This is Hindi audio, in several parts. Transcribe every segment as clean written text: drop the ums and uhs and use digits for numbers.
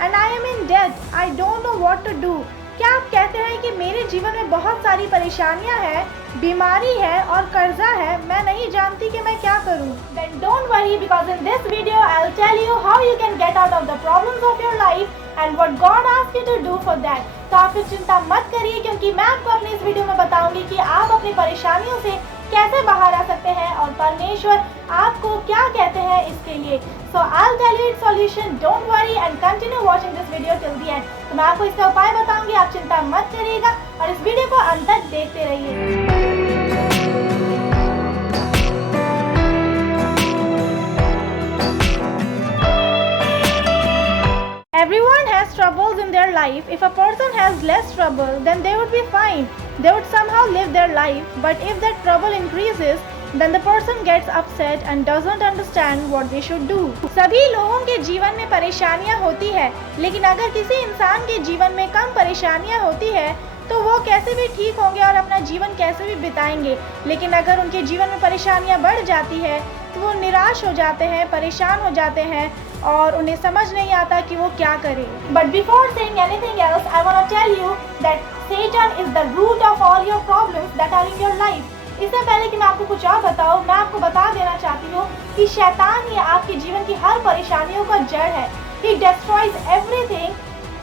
and I am in debt. I don't know what to do. क्या आप कहते हैं कि मेरे जीवन में बहुत सारी परेशानियां हैं, बीमारी है और कर्जा है, मैं नहीं जानती कि मैं क्या करूं? Then don't worry, because in this video I'll tell you how you can get out of the problems of your life and what God asks you to do for that. तो आप फिर चिंता मत करिए, क्योंकि मैं आपको अपनी इस वीडियो में बताऊंगी कि आप अपनी परेशानियों से कैसे बाहर आ सकते हैं और परमेश्वर आपको क्या कहते हैं इसके लिए. So I'll tell you its solution. Don't worry and continue watching this video till the end. तो मैं आपको इसका उपाय बताऊंगी, आप चिंता मत करिएगा और इस वीडियो को अंत तक देखते रहिए. Everyone has troubles in their life. If a person has less trouble, then they would be fine. They would somehow live their life. But if that trouble increases, then the person gets upset and doesn't understand what they should do. सभी लोगों के जीवन में परेशानियां होती है, लेकिन अगर किसी इंसान के जीवन में कम परेशानियां होती है तो वो कैसे भी ठीक होंगे और अपना जीवन कैसे भी बिताएंगे. लेकिन अगर उनके जीवन में परेशानियां बढ़ जाती है तो वो निराश हो जाते हैं, परेशान हो जाते हैं और उन्हें समझ नहीं आता कि वो क्या करें. But before saying anything else, I want to tell you that Satan is the root of all your problems that are in your life. इससे पहले कि मैं आपको कुछ और बताऊं, मैं आपको बता देना चाहती हूँ कि शैतान ही आपके जीवन की हर परेशानियों का जड़ है. He destroys everything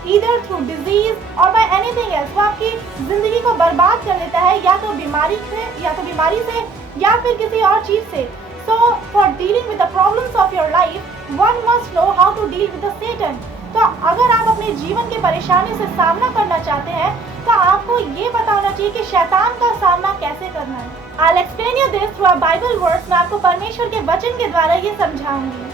either through disease or by anything else. वो आपकी जिंदगी को बर्बाद कर देता है, या तो बीमारी से या फिर किसी और चीज से. So for dealing with the problems of your life, one must know how to deal with the Satan. तो अगर आप अपने जीवन के परेशानी से सामना करना चाहते हैं तो आपको ये पता होना चाहिए कि शैतान का सामना कैसे करना है. I'll explain you this through a Bible verse. मैं आपको परमेश्वर के वचन के द्वारा ये समझाऊंगी.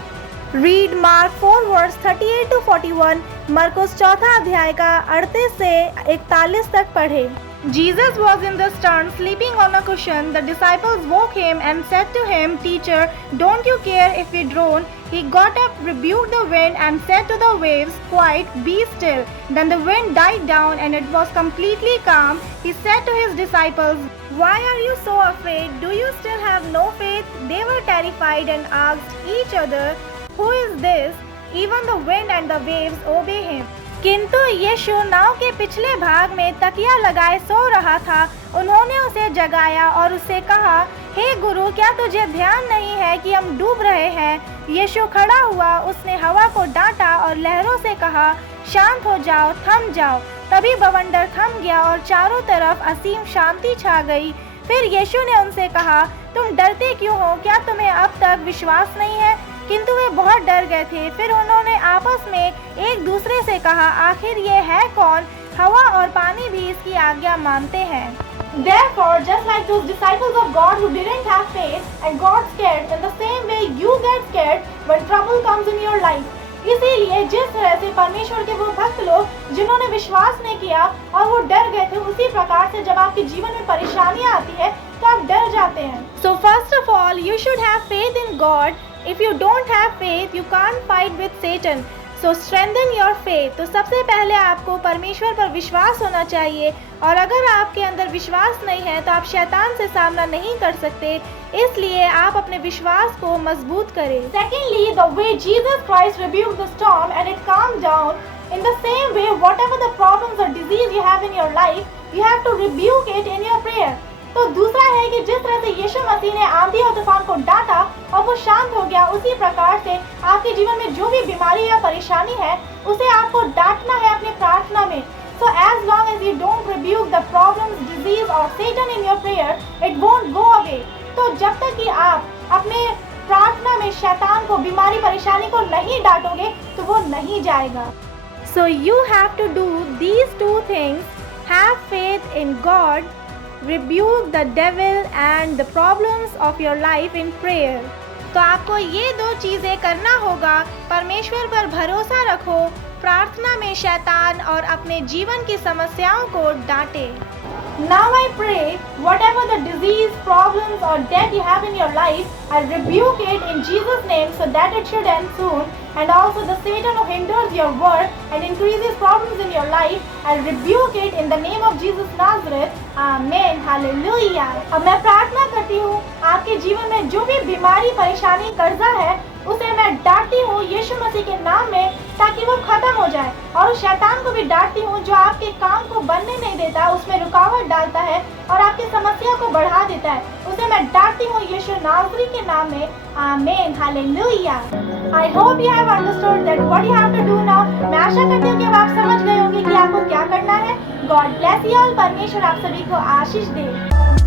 Read Mark 4 verse 38 to 41. मरकुस 4 अध्याय का 38 से 41 तक पढ़े. Jesus was in the stern, sleeping on a cushion. The disciples woke him and said to him, "Teacher, don't you care if we drown?" He got up, rebuked the wind, and said to the waves, "Quiet, be still." Then the wind died down, and it was completely calm. He said to his disciples, "Why are you so afraid? Do you still have no faith?" They were terrified and asked each other, "Who is this? Even the wind and the waves obey him." किंतु यीशु नाव के पिछले भाग में तकिया लगाए सो रहा था. उन्होंने उसे जगाया और उससे कहा, "हे गुरु, क्या तुझे ध्यान नहीं है कि हम डूब रहे हैं?" यीशु खड़ा हुआ, उसने हवा को डांटा और लहरों से कहा, "शांत हो जाओ, थम जाओ." तभी बवंडर थम गया और चारों तरफ असीम शांति छा गई. फिर यीशु ने उनसे कहा, "तुम डरते क्यों हो? क्या तुम्हें अब तक विश्वास नहीं है?" किंतु वे बहुत डर गए थे. फिर उन्होंने आपस में एक दूसरे से कहा, "आखिर ये है कौन? हवा और पानी भी इसकी आज्ञा मानते हैं." Therefore, just like those disciples of God who didn't have faith and got scared, in the same way you get scared when trouble comes in your life. इसीलिए जिस तरह से परमेश्वर के वो भक्त लोग जिन्होंने विश्वास नहीं किया और वो डर गए थे, उसी प्रकार से जब आपके जीवन में परेशानियां आती है तो आप डर जाते हैं. So first of all, you should have faith in God. If you don't have faith, you can't fight with Satan. So strengthen your faith. तो सबसे पहले आपको परमेश्वर पर विश्वास होना चाहिए, और अगर आपके अंदर विश्वास नहीं है तो आप शैतान से सामना नहीं कर सकते. इसलिए आप अपने विश्वास को मजबूत करें. Secondly, the way Jesus Christ rebuked the storm and it calmed down, in the same way, whatever the problems or disease you have in your life, you have to rebuke it in your prayer. तो दूसरा है कि जिस तरह से यीशु मसीह ने आंधी और तूफान को डांटा और वो शांत हो गया, उसी प्रकार से आपके जीवन में जो भी बीमारी या परेशानी है उसे आपको डांटना है अपनी प्रार्थना में. So as long as you don't rebuke the problems, disease or Satan in your prayer, it won't go away. तो जब तक कि आप अपने प्रार्थना में शैतान को, बीमारी परेशानी को नहीं डांटोगे तो वो नहीं जाएगा. So you have to do these two things: have faith in God, rebuke the devil and the problems of your life in prayer. तो आपको ये दो चीज़ें करना होगा. परमेश्वर पर भरोसा रखो, प्रार्थना में शैतान और अपने जीवन की समस्याओं को डांटे. Now I pray, whatever the disease, problems or debt you have in your life, I rebuke it in Jesus' name so that it should end soon. And also the Satan who hinders your work and increases problems in your life, I rebuke it in the name of Jesus Nazareth. Amen. Hallelujah. अब मैं प्रार्थना करती हूँ, आपके जीवन में जो भी बीमारी, परेशानी, कर्जा है, उसे मैं डांटती हूँ यीशु मसीह के नाम में ताकि वो खत्म हो जाए। और उस शैतान को भी डांटती हूँ जो आपके काम को बनने नहीं देता, उसमें रुकावट डालता है और आपकी समस्या को बढ़ा देता है। उसे मैं डांटती हूँ यीशु नासरी के नाम में। आमीन, hallelujah. I hope you have understood that what you have to do now. मैं आशा करती हूँ कि अब आप समझ गए होंगे कि आपको क्या करना है। God bless you all. परमेश्वर आप सभी को आशीष दे।